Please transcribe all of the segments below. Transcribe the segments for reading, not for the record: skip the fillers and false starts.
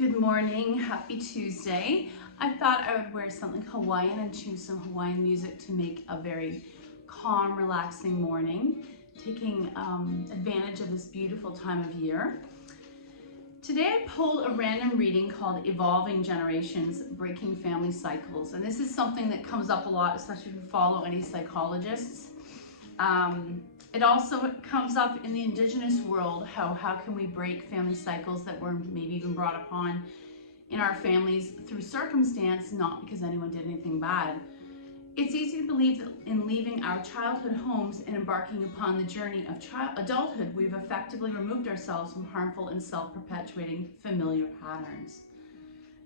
Good morning, happy Tuesday. I thought I would wear something Hawaiian and choose some Hawaiian music to make a very calm, relaxing morning, taking advantage of this beautiful time of year. Today I pulled a random reading called Evolving Generations, Breaking Family Cycles. And this is something that comes up a lot, especially if you follow any psychologists. It also comes up in the Indigenous world, how can we break family cycles that were maybe even brought upon in our families through circumstance, not because anyone did anything bad. It's easy to believe that in leaving our childhood homes and embarking upon the journey of adulthood, we've effectively removed ourselves from harmful and self-perpetuating familiar patterns.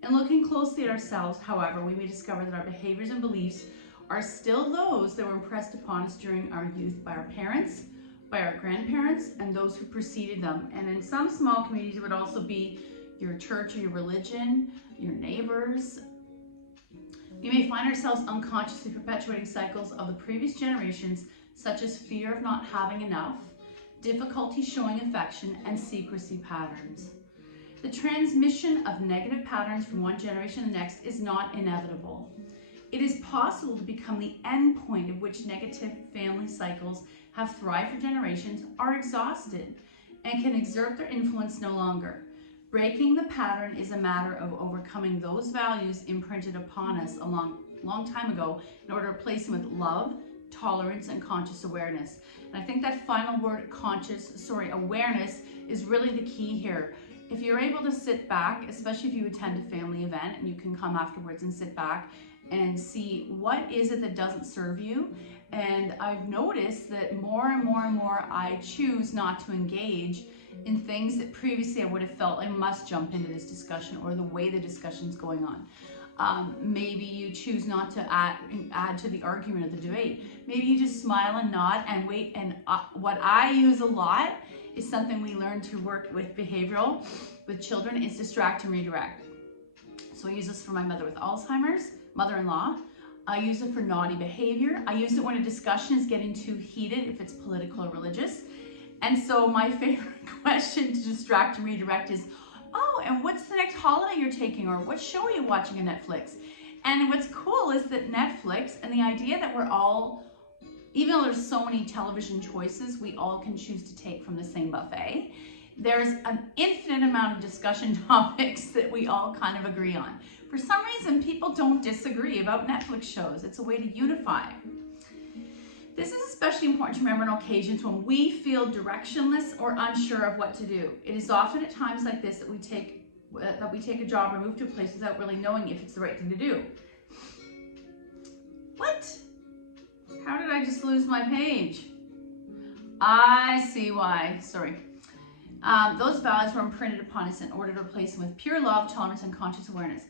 In looking closely at ourselves, however, we may discover that our behaviors and beliefs are still those that were impressed upon us during our youth by our parents, by our grandparents, and those who preceded them. And in some small communities, it would also be your church or your religion, your neighbors. We may find ourselves unconsciously perpetuating cycles of the previous generations, such as fear of not having enough, difficulty showing affection, and secrecy patterns. The transmission of negative patterns from one generation to the next is not inevitable. It is possible to become the end point of which negative family cycles have thrived for generations, are exhausted, and can exert their influence no longer. Breaking the pattern is a matter of overcoming those values imprinted upon us a long time ago in order to replace them with love, tolerance, and conscious awareness. And I think that final word, awareness, is really the key here. If you're able to sit back, especially if you attend a family event and you can come afterwards and sit back and see what is it that doesn't serve you. And I've noticed that more and more I choose not to engage in things that previously I would have felt I must jump into this discussion or the way the discussion's going on. Maybe you choose not to add to the argument of the debate. Maybe you just smile and nod and wait. And what I use a lot is something we learn to work with behavioral with children is distract and redirect. So I use this for my mother with Alzheimer's, mother-in-law. I use it for naughty behavior. I use it when a discussion is getting too heated, if it's political or religious. And so my favorite question to distract and redirect is, oh, and what's the next holiday you're taking? Or what show are you watching on Netflix? And what's cool is that Netflix and the idea that we're all, even though there's so many television choices, we all can choose to take from the same buffet. There's an infinite amount of discussion topics that we all kind of agree on. For some reason, people don't disagree about Netflix shows. It's a way to unify. This is especially important to remember on occasions when we feel directionless or unsure of what to do. It is often at times like this that we take a job or move to a place without really knowing if it's the right thing to do. What? How did I just lose my page? I see why. Sorry. Those values were imprinted upon us in order to replace them with pure love, tolerance, and conscious awareness.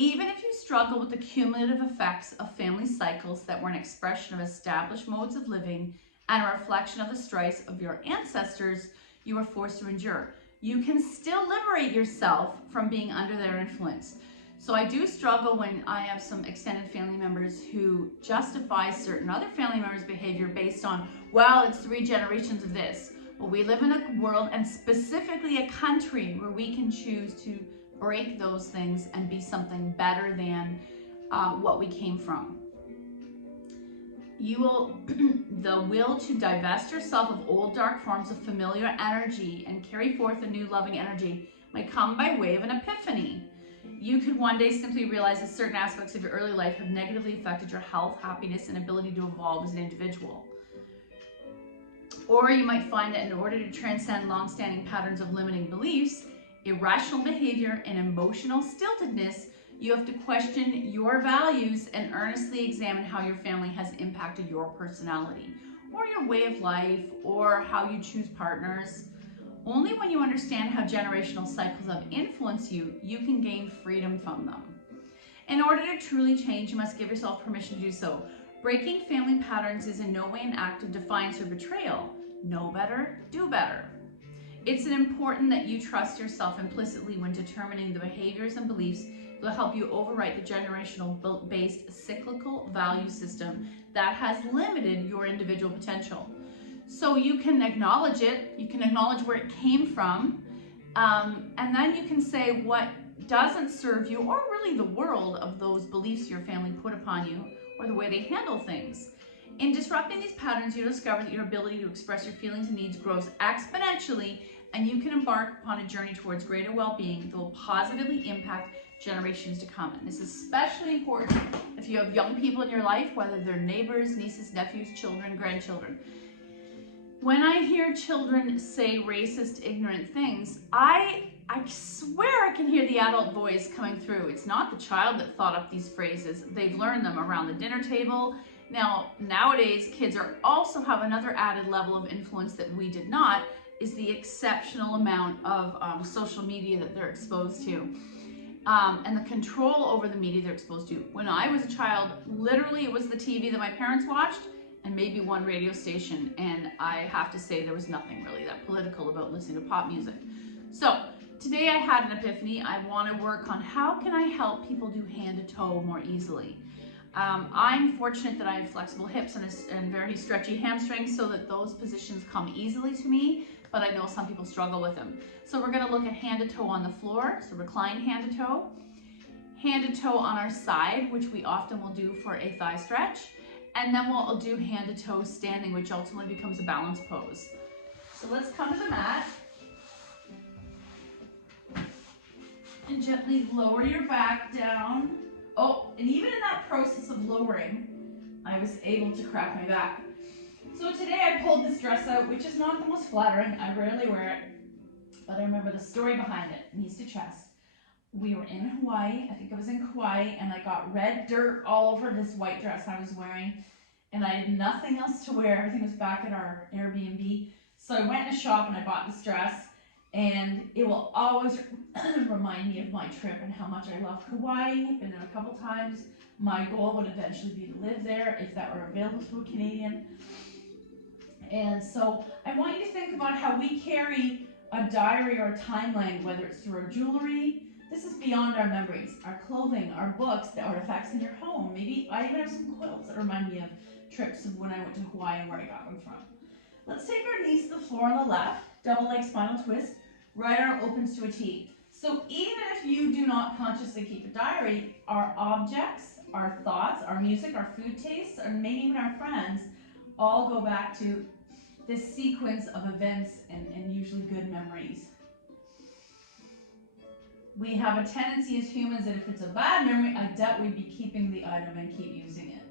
Even if you struggle with the cumulative effects of family cycles that were an expression of established modes of living and a reflection of the strife of your ancestors you were forced to endure, you can still liberate yourself from being under their influence. So I do struggle when I have some extended family members who justify certain other family members' behavior based on, well, it's 3 generations of this. Well, we live in a world, and specifically a country, where we can choose to break those things and be something better than what we came from. You will, the will to divest yourself of old dark forms of familiar energy and carry forth a new loving energy might come by way of an epiphany. You could one day simply realize that certain aspects of your early life have negatively affected your health, happiness, and ability to evolve as an individual. Or you might find that in order to transcend long-standing patterns of limiting beliefs, irrational behavior, and emotional stiltedness, you have to question your values and earnestly examine how your family has impacted your personality, or your way of life, or how you choose partners. Only when you understand how generational cycles have influenced you, you can gain freedom from them. In order to truly change, you must give yourself permission to do so. Breaking family patterns is in no way an act of defiance or betrayal. Know better, do better. It's important that you trust yourself implicitly when determining the behaviors and beliefs that will help you overwrite the generational-based cyclical value system that has limited your individual potential. So you can acknowledge it, you can acknowledge where it came from, and then you can say, what doesn't serve you or really the world of those beliefs your family put upon you or the way they handle things. In disrupting these patterns, you discover that your ability to express your feelings and needs grows exponentially, and you can embark upon a journey towards greater well-being that will positively impact generations to come. And this is especially important if you have young people in your life, whether they're neighbors, nieces, nephews, children, grandchildren. When I hear children say racist, ignorant things, I swear I can hear the adult voice coming through. It's not the child that thought up these phrases. They've learned them around the dinner table. Now, nowadays, kids also have another added level of influence that we did not, is the exceptional amount of social media that they're exposed to. And the control over the media they're exposed to. When I was a child, literally it was the TV that my parents watched and maybe one radio station. And I have to say there was nothing really that political about listening to pop music. So today I had an epiphany. I want to work on how can I help people do hand to toe more easily. I'm fortunate that I have flexible hips and very stretchy hamstrings so that those positions come easily to me, but I know some people struggle with them. So we're going to look at hand to toe on the floor, so recline hand to toe on our side, which we often will do for a thigh stretch, and then we'll do hand to toe standing, which ultimately becomes a balance pose. So let's come to the mat and gently lower your back down. Oh, and even in that process of lowering, I was able to crack my back. So today I pulled this dress out, which is not the most flattering. I rarely wear it, but I remember the story behind it, knees to chest. We were in Hawaii, I think I was in Kauai, and I got red dirt all over this white dress I was wearing, and I had nothing else to wear. Everything was back at our Airbnb. So I went in a shop and I bought this dress, and it will always remind me of my trip and how much I love Kauai. I've been there a couple times. My goal would eventually be to live there if that were available to a Canadian. And so I want you to think about how we carry a diary or a timeline, whether it's through our jewelry. This is beyond our memories, our clothing, our books, the artifacts in your home. Maybe I even have some quilts that remind me of trips of when I went to Hawaii and where I got them from. Let's take our knees to the floor on the left, double leg spinal twist, right arm opens to a T. So even if you do not consciously keep a diary, our objects, our thoughts, our music, our food tastes, or maybe even our friends, all go back to this sequence of events and usually good memories. We have a tendency as humans that if it's a bad memory, I doubt we'd be keeping the item and keep using it.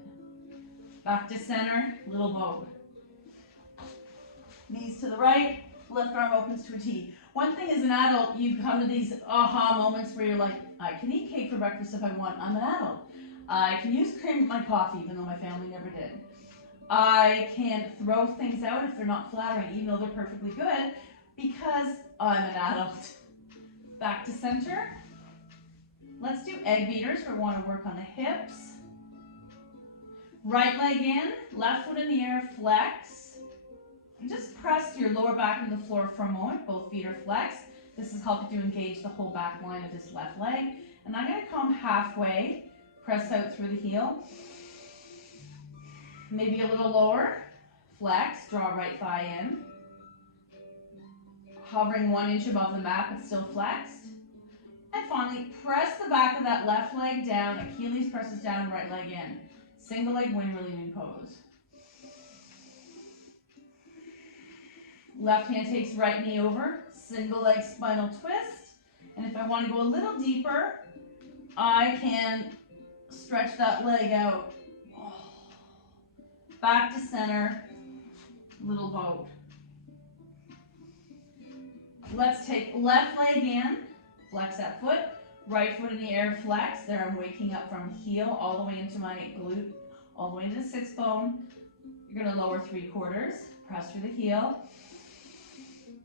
Back to center, little boat. Knees to the right, left arm opens to a T. One thing as an adult, you come to these aha moments where you're like, I can eat cake for breakfast if I want. I'm an adult. I can use cream with my coffee, even though my family never did. I can throw things out if they're not flattering, even though they're perfectly good, because I'm an adult. Back to center. Let's do egg beaters. We want to work on the hips. Right leg in, left foot in the air, flex. And just press your lower back into the floor for a moment. Both feet are flexed. This is helping to engage the whole back line of this left leg. And I'm going to come halfway, press out through the heel. Maybe a little lower, flex, draw right thigh in. Hovering 1 inch above the mat, but still flexed. And finally, press the back of that left leg down, Achilles presses down, right leg in. Single leg wind relieving pose. Left hand takes right knee over, single leg spinal twist. And if I want to go a little deeper, I can stretch that leg out. Back to center, little boat. Let's take left leg in, flex that foot, right foot in the air, flex. There I'm waking up from heel all the way into my glute, all the way into the sits bone. You're going to lower 3/4, press through the heel.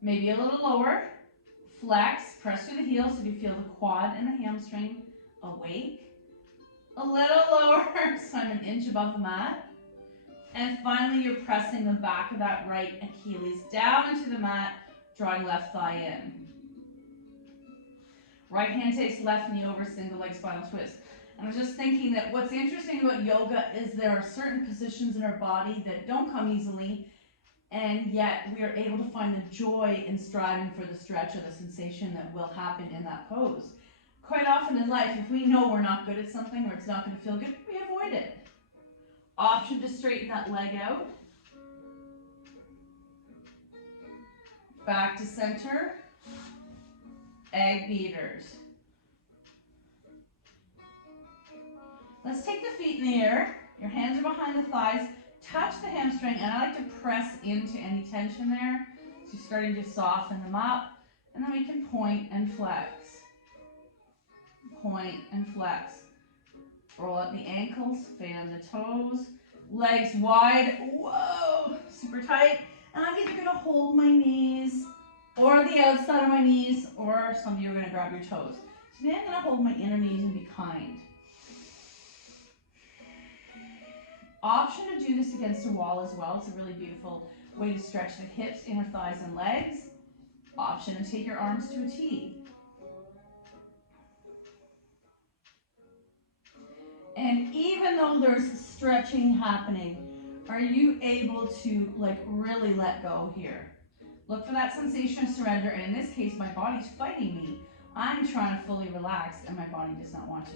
Maybe a little lower, flex, press through the heel so you feel the quad and the hamstring awake. A little lower, so I'm 1 inch above the mat. And finally, you're pressing the back of that right Achilles down into the mat, drawing left thigh in. Right hand takes left knee over, single leg spinal twist. And I was just thinking that what's interesting about yoga is there are certain positions in our body that don't come easily, and yet we are able to find the joy in striving for the stretch or the sensation that will happen in that pose. Quite often in life, if we know we're not good at something or it's not going to feel good, we avoid it. Option to straighten that leg out. Back to center. Egg beaters. Let's take the feet in the air. Your hands are behind the thighs. Touch the hamstring, and I like to press into any tension there. So you're starting to soften them up. And then we can point and flex. Point and flex. Roll up the ankles, fan the toes. Legs wide. Whoa! Super tight. And I'm either going to hold my knees or the outside of my knees, or some of you are going to grab your toes. Today I'm going to hold my inner knees and be kind. Option to do this against a wall as well. It's a really beautiful way to stretch the hips, inner thighs, and legs. Option to take your arms to a T. And even though there's stretching happening, are you able to really let go here? Look for that sensation of surrender, and in this case, my body's fighting me. I'm trying to fully relax, and my body does not want to.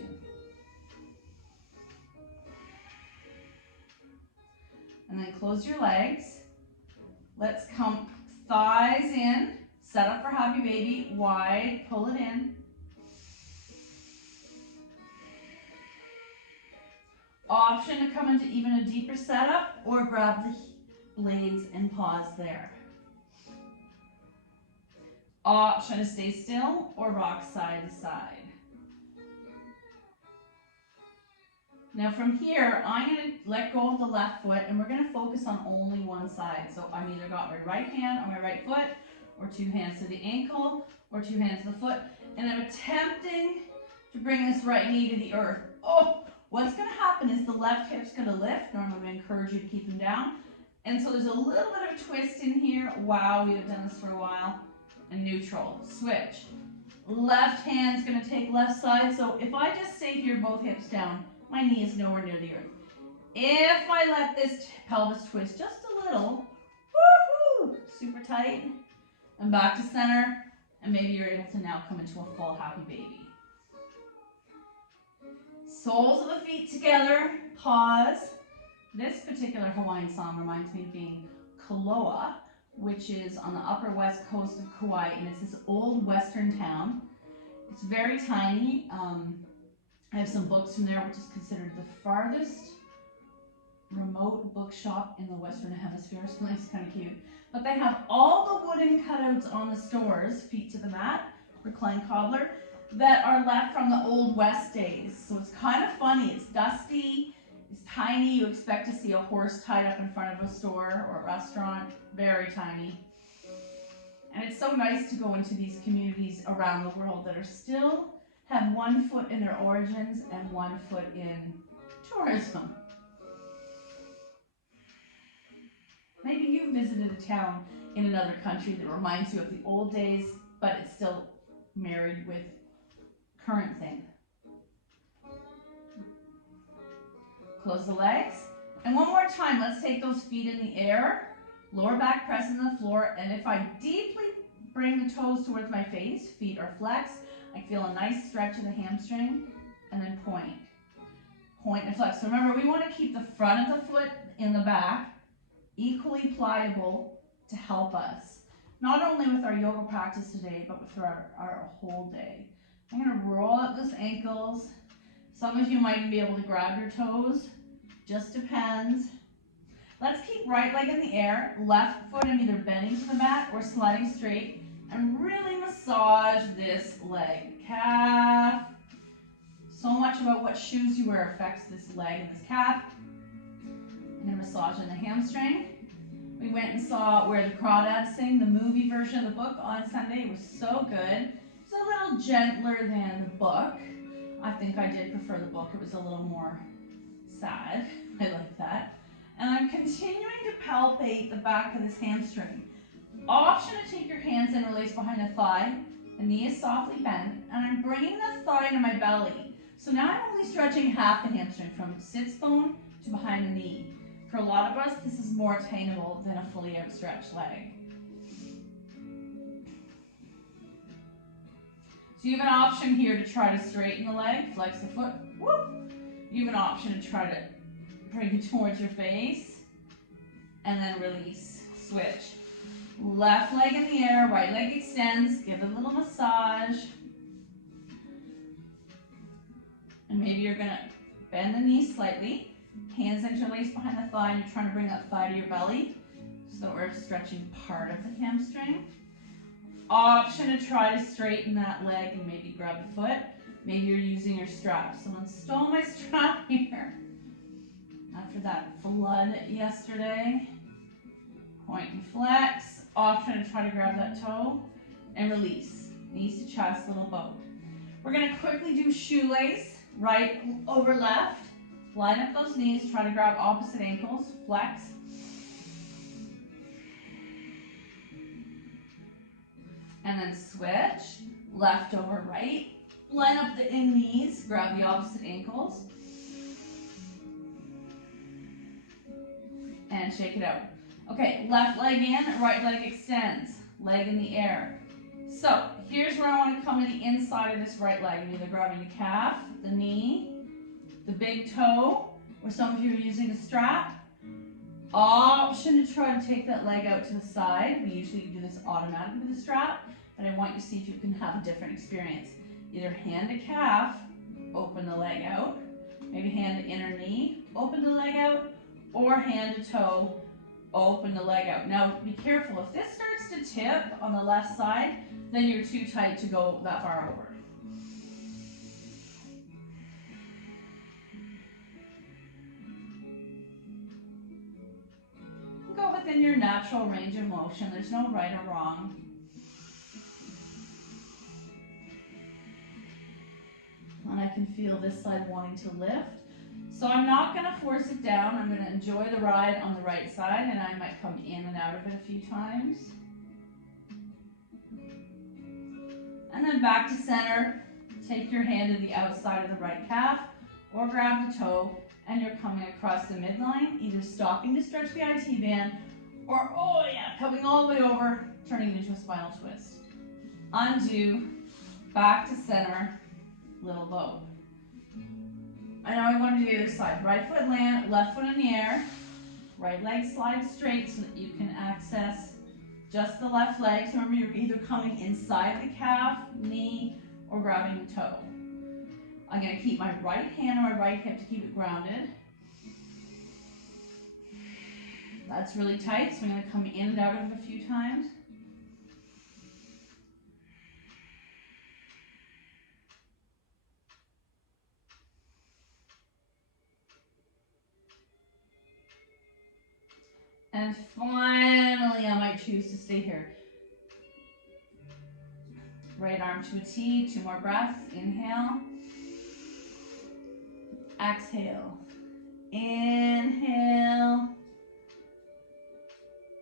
And then close your legs. Let's come thighs in, set up for happy baby, wide, pull it in. Option to come into even a deeper setup or grab the blades and pause there. Option to stay still or rock side to side. Now from here, I'm going to let go of the left foot and we're going to focus on only one side. So I've either got my right hand on my right foot, or two hands to the ankle, or two hands to the foot. And I'm attempting to bring this right knee to the earth. Oh! What's going to happen is the left hip's going to lift. Normally we encourage you to keep them down. And so there's a little bit of a twist in here. Wow, we have done this for a while. And neutral. Switch. Left hand's going to take left side. So if I just stay here, both hips down, my knee is nowhere near the earth. If I let this pelvis twist just a little, woohoo, super tight, and back to center, and maybe you're able to now come into a full happy baby. Soles of the feet together, pause. This particular Hawaiian song reminds me of being Kaloa, which is on the upper west coast of Kauai, and it's this old western town. It's very tiny. I have some books from there, which is considered the farthest remote bookshop in the Western Hemisphere. So it's kind of cute. But they have all the wooden cutouts on the stores, feet to the mat, reclined cobbler, that are left from the old West days. So it's kind of funny. It's dusty, it's tiny. You expect to see a horse tied up in front of a store or a restaurant. Very tiny. And it's so nice to go into these communities around the world that are still have one foot in their origins and one foot in tourism. Maybe you've visited a town in another country that reminds you of the old days, but it's still married with current thing. Close the legs. And one more time, let's take those feet in the air. Lower back pressing the floor. And if I deeply bring the toes towards my face, feet are flexed, I feel a nice stretch of the hamstring, and then point. Point and flex. So remember, we want to keep the front of the foot in the back equally pliable to help us. Not only with our yoga practice today, but with our whole day. I'm going to roll up those ankles. Some of you might even be able to grab your toes. Just depends. Let's keep right leg in the air, left foot in either bending to the mat or sliding straight, and really massage this leg. Calf. So much about what shoes you wear affects this leg and this calf. I'm going to massage in the hamstring. We went and saw Where the Crawdads Sing, the movie version of the book on Sunday. It was so good. It's a little gentler than the book. I think I did prefer the book. It was a little more sad. I like that. And I'm continuing to palpate the back of this hamstring. Option to take your hands and release behind the thigh. The knee is softly bent, and I'm bringing the thigh to my belly. So now I'm only stretching half the hamstring from sits bone to behind the knee. For a lot of us, this is more attainable than a fully outstretched leg. So you have an option here to try to straighten the leg, flex the foot. Whoop. You have an option to try to bring it towards your face and then release. Switch. Left leg in the air, right leg extends. Give it a little massage. And maybe you're going to bend the knees slightly. Hands interlaced behind the thigh, and you're trying to bring that thigh to your belly so that we're stretching part of the hamstring. Option to try to straighten that leg and maybe grab the foot. Maybe you're using your strap. Someone stole my strap here. After that flood yesterday. Point and flex. Option to try to grab that toe and release. Knees to chest, little boat. We're going to quickly do shoelace. Right over left. Line up those knees. Try to grab opposite ankles. Flex. And then switch. Left over right. Line up the in knees. Grab the opposite ankles. And shake it out. Okay, left leg in, right leg extends. Leg in the air. So, here's where I want to come to the inside of this right leg. I'm either grabbing the calf, the knee, the big toe, or some of you are using a strap. Option to try to take that leg out to the side. We usually do this automatically with a strap, but I want you to see if you can have a different experience. Either hand to calf, open the leg out. Maybe hand to inner knee, open the leg out. Or hand to toe, open the leg out. Now, be careful. If this starts to tip on the left side, then you're too tight to go that far over. Go within your natural range of motion. There's no right or wrong. And I can feel this side wanting to lift. So I'm not going to force it down. I'm going to enjoy the ride on the right side, and I might come in and out of it a few times. And then back to center. Take your hand to the outside of the right calf, or grab the toe, and you're coming across the midline, either stopping to stretch the IT band, or, oh yeah, coming all the way over, turning it into a spinal twist. Undo, back to center, little boat. And now we want to do the other side. Right foot land, left foot in the air. Right leg slides straight so that you can access just the left leg. So remember, you're either coming inside the calf, knee, or grabbing the toe. I'm going to keep my right hand on my right hip to keep it grounded. That's really tight, so I'm going to come in and out of it a few times. And finally, I might choose to stay here. Right arm to a T, 2 more breaths. Inhale. Exhale. Inhale.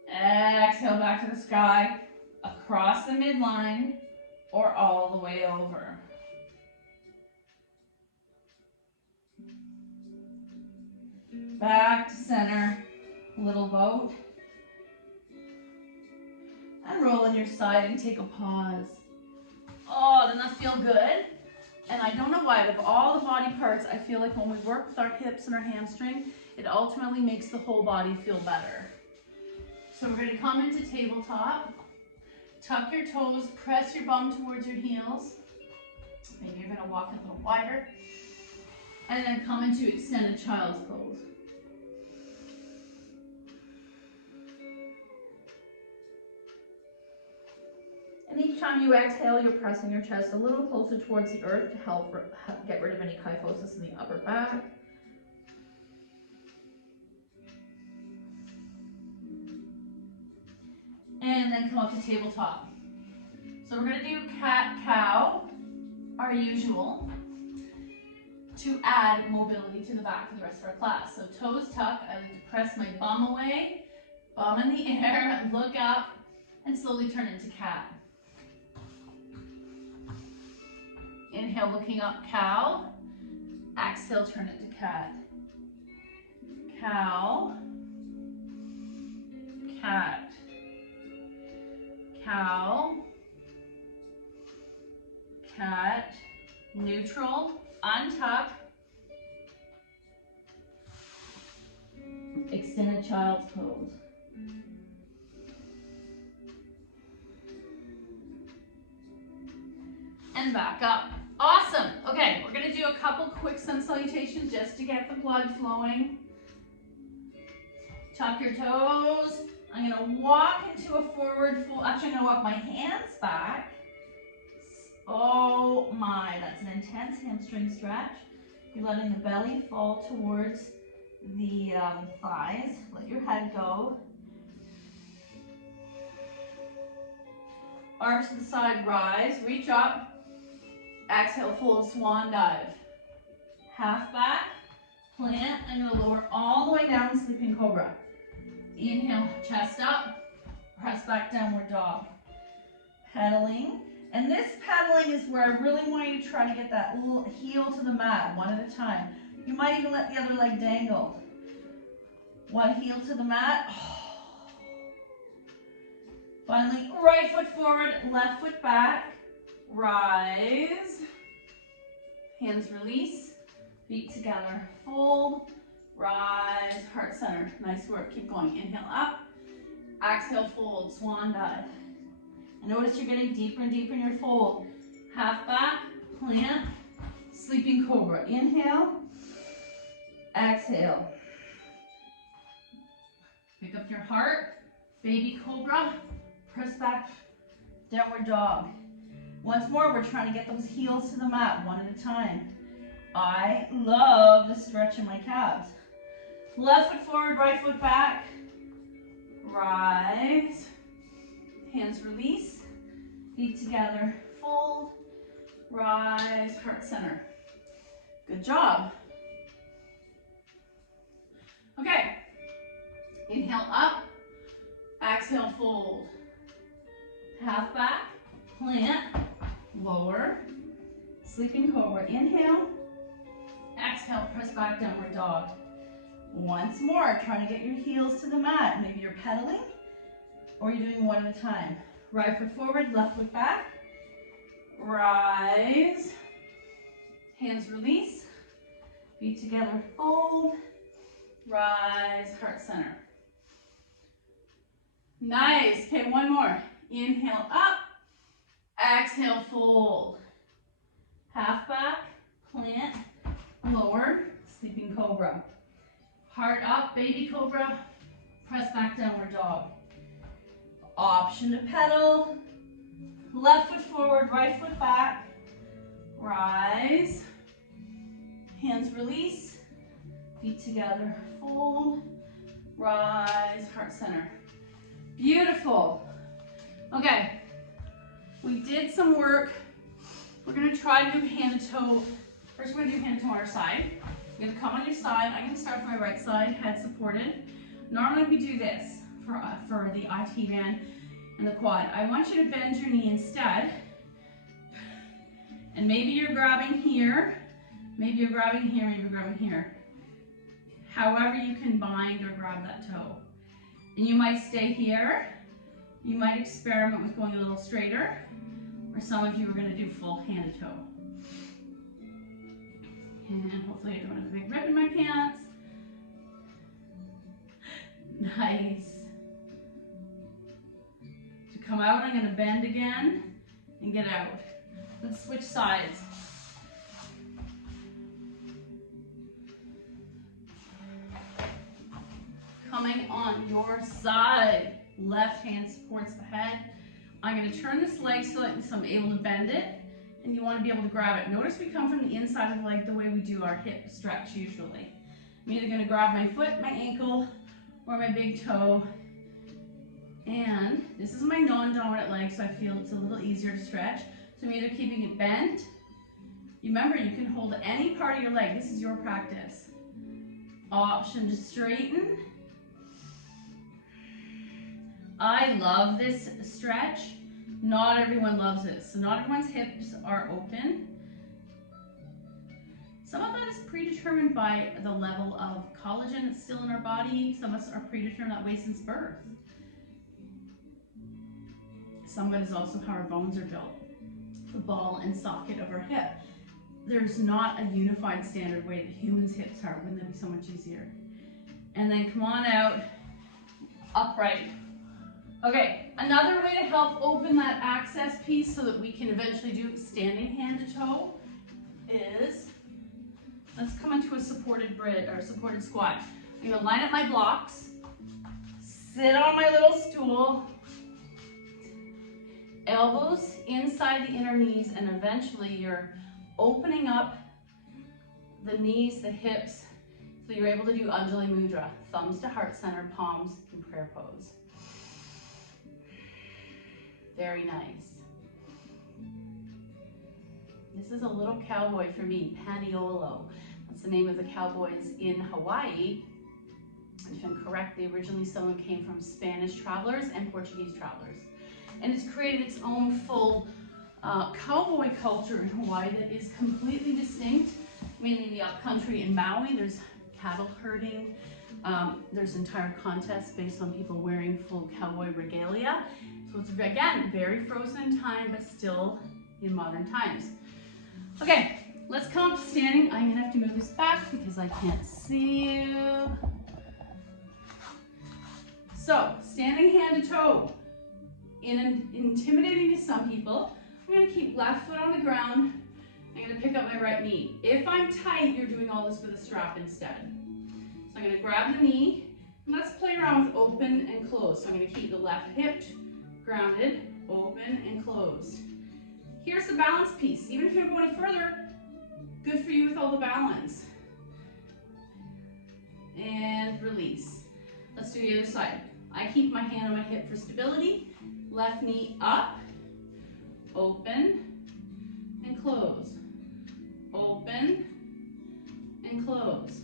Exhale back to the sky, across the midline, or all the way over. Back to center. Little boat, and roll on your side and take a pause. Oh, doesn't that feel good? And I don't know why, but of all the body parts, I feel like when we work with our hips and our hamstring, it ultimately makes the whole body feel better. So we're going to come into tabletop, tuck your toes, press your bum towards your heels. Maybe you're going to walk a little wider, and then come into extended child's pose. And each time you exhale, you're pressing your chest a little closer towards the earth to help get rid of any kyphosis in the upper back. And then come up to tabletop. So we're going to do cat-cow, our usual, to add mobility to the back for the rest of our class. So toes tuck, I like to press my bum away, bum in the air, look up, and slowly turn into cat. Inhale, looking up, cow. Exhale, turn it to cat. Cow. Cat. Cow. cat, neutral, untuck, extended child's pose. And back up. Awesome. Okay, we're gonna do a couple quick sun salutations just to get the blood flowing. Tuck your toes. I'm gonna walk into a forward fold. Actually, I'm gonna walk my hands back. Oh my, that's an intense hamstring stretch. You're letting the belly fall towards the thighs. Let your head go. Arms to the side, rise, reach up. Exhale, fold, swan dive. Half back, plant. I'm gonna lower all the way down, sleeping cobra. Inhale, chest up, press back, downward dog. Pedaling. And this pedaling is where I really want you to try to get that little heel to the mat, one at a time. You might even let the other leg dangle. One heel to the mat. Finally, right foot forward, left foot back. Rise. Hands release. Feet together. Fold. Rise. Heart center. Nice work. Keep going. Inhale up. Exhale, fold. Swan dive. And notice you're getting deeper and deeper in your fold. Half back. Plant. Sleeping cobra. Inhale. Exhale. Pick up your heart. Baby cobra. Press back. Downward dog. Once more, we're trying to get those heels to the mat, one at a time. I love the stretch in my calves. Left foot forward, right foot back. Rise. Hands release. Feet together. Fold. Rise. Heart center. Good job. Okay. Inhale up. Exhale, fold. Half back. Plant. Lower. Sleeping cobra. Inhale. Exhale, press back, downward dog. Once more, trying to get your heels to the mat. Maybe you're pedaling or you're doing one at a time. Right foot forward, left foot back. Rise. Hands release. Feet together, fold. Rise, heart center. Nice. Okay, one more. Inhale up. Exhale, fold. Half back, plant, lower, sleeping cobra. Heart up, baby cobra. Press back, downward dog. Option to pedal. Left foot forward, right foot back. Rise. Hands release. Feet together, fold. Rise, heart center. Beautiful. Okay, we did some work. We're gonna try to do hand to toe. First, we're gonna do hand to toe on our side. You're gonna come on your side. I'm gonna start with my right side, head supported. Normally we do this for the IT band and the quad. I want you to bend your knee instead. And maybe you're grabbing here, maybe you're grabbing here, maybe you're grabbing here. However you can bind or grab that toe. And you might stay here. You might experiment with going a little straighter. Or some of you are going to do full hand to toe. And hopefully I don't have a big rip in my pants. Nice. To come out, I'm going to bend again and get out. Let's switch sides. Coming on your side. Left hand supports the head. I'm going to turn this leg so that I'm able to bend it, and you want to be able to grab it. Notice we come from the inside of the leg the way we do our hip stretch usually. I'm either going to grab my foot, my ankle, or my big toe. And this is my non-dominant leg, so I feel it's a little easier to stretch. So I'm either keeping it bent. Remember, you can hold any part of your leg. This is your practice. Option to straighten. I love this stretch. Not everyone loves it. So not everyone's hips are open. Some of that is predetermined by the level of collagen that's still in our body. Some of us are predetermined that way since birth. Some of it is also how our bones are built. the ball and socket of our hip. There's not a unified standard way that humans' hips are. Wouldn't that be so much easier? And then come on out, upright. Okay, another way to help open that access piece so that we can eventually do standing hand to toe is, let's come into a supported bridge or supported squat. I'm gonna line up my blocks, sit on my little stool, elbows inside the inner knees, and eventually you're opening up the knees, the hips, so you're able to do Anjali Mudra, thumbs to heart center, palms in prayer pose. Very nice. This is a little cowboy for me, Paniolo. That's the name of the cowboys in Hawaii. If I'm correct, originally someone came from Spanish travelers and Portuguese travelers. And it's created its own full cowboy culture in Hawaii that is completely distinct. Mainly in the upcountry in Maui, there's cattle herding. There's entire contests based on people wearing full cowboy regalia. So it's, again, very frozen in time, but still in modern times. Okay, let's come up to standing. I'm gonna have to move this back because I can't see you. So, standing hand to toe. Intimidating to some people, I'm gonna keep left foot on the ground. I'm gonna pick up my right knee. If I'm tight, you're doing all this with a strap instead. So I'm gonna grab the knee, and let's play around with open and closed. So I'm gonna keep the left hip grounded, open and closed. Here's the balance piece. Even if you don't go any further, good for you with all the balance. And release. Let's do the other side. I keep my hand on my hip for stability. Left knee up, open and close. Open and close.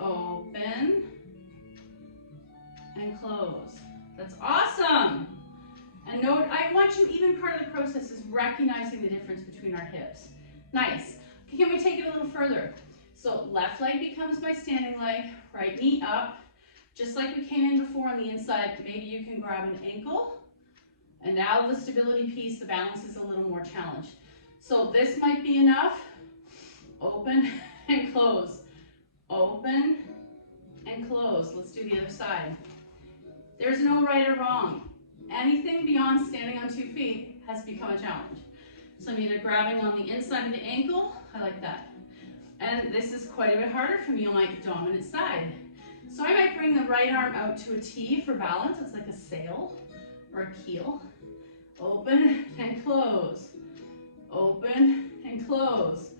Open and close. That's awesome. And note, I want you, even part of the process is recognizing the difference between our hips. Nice. Okay, can we take it a little further? So left leg becomes my standing leg, right knee up. Just like we came in before on the inside, maybe you can grab an ankle. And now the stability piece, the balance is a little more challenged. So this might be enough. Open and close. Open and close. Let's do the other side. There's no right or wrong. Anything beyond standing on 2 feet has become a challenge. So I'm either grabbing on the inside of the ankle, I like that. And this is quite a bit harder for me on my dominant side. So I might bring the right arm out to a T for balance. It's like a sail or a keel. Open and close. Open and close.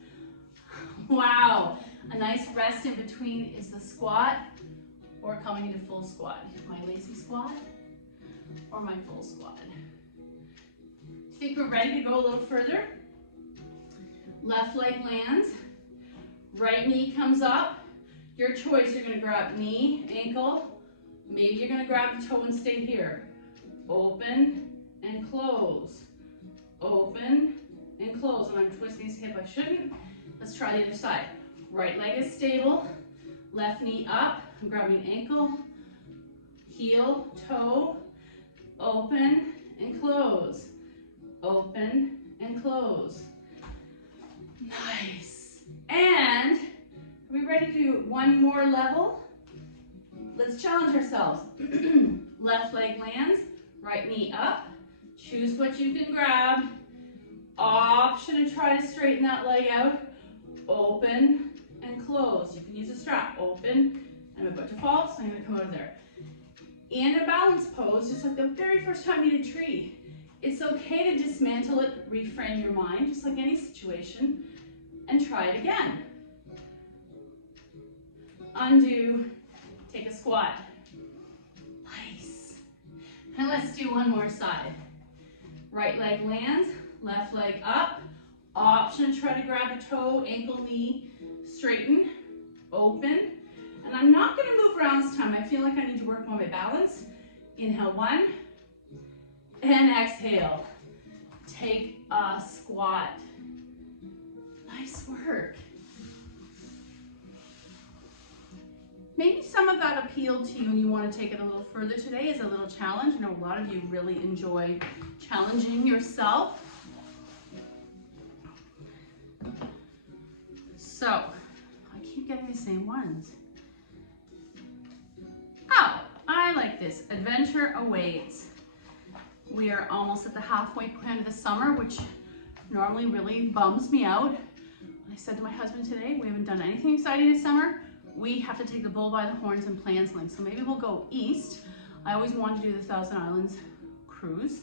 Wow. A nice rest in between is the squat or coming into full squat. My lazy squat or my full squat. I think we're ready to go a little further. Left leg lands. Right knee comes up. Your choice, you're gonna grab knee, ankle. Maybe you're gonna grab the toe and stay here. Open and close. Open and close. And I'm twisting this hip, I shouldn't. Let's try the other side. Right leg is stable. Left knee up. I'm grabbing ankle, heel, toe. Open and close. Open and close. Nice. And are we ready to do one more level? Let's challenge ourselves. Left leg lands, right knee up. Choose what you can grab. Option to try to straighten that leg out. Open and close. You can use a strap. Open. I'm about to fall, so I'm going to come out of there. In a balance pose, just like the very first time you did tree, it's okay to dismantle it, reframe your mind, just like any situation, and try it again. Undo, take a squat. Nice. And let's do one more side. Right leg lands, left leg up. Option to try to grab a toe, ankle, knee, straighten, open. And I'm not going to move around this time. I feel like I need to work on my balance. Inhale, 1. And exhale. Take a squat. Nice work. Maybe some of that appealed to you and you want to take it a little further today as a little challenge. I know a lot of you really enjoy challenging yourself. So, I keep getting the same ones. Oh, I like this. Adventure awaits. We are almost at the halfway point of the summer, which normally really bums me out. I said to my husband today, we haven't done anything exciting this summer. We have to take the bull by the horns and plan something. So maybe we'll go east. I always wanted to do the Thousand Islands cruise.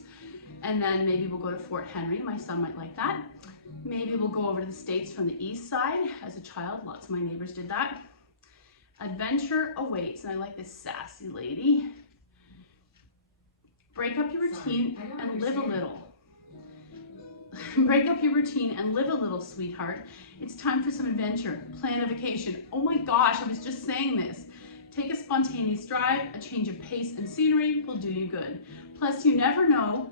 And then maybe we'll go to Fort Henry. My son might like that. Maybe we'll go over to the States from the east side. As a child, lots of my neighbors did that. Adventure awaits. And I like this sassy lady. Break up your routine and live a little. Break up your routine and live a little, sweetheart. It's time for some adventure. Plan a vacation. Oh my gosh, I was just saying this. Take a spontaneous drive. A change of pace and scenery will do you good. Plus, you never know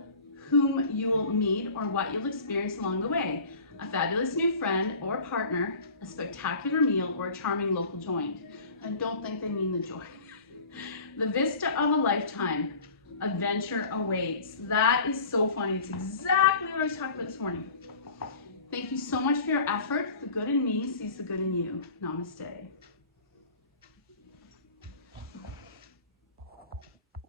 whom you will meet or what you'll experience along the way. A fabulous new friend or partner, a spectacular meal, or a charming local joint. I don't think they mean the joint. The vista of a lifetime. Adventure awaits. That is so funny. It's exactly what I was talking about this morning. Thank you so much for your effort. The good in me sees the good in you. Namaste.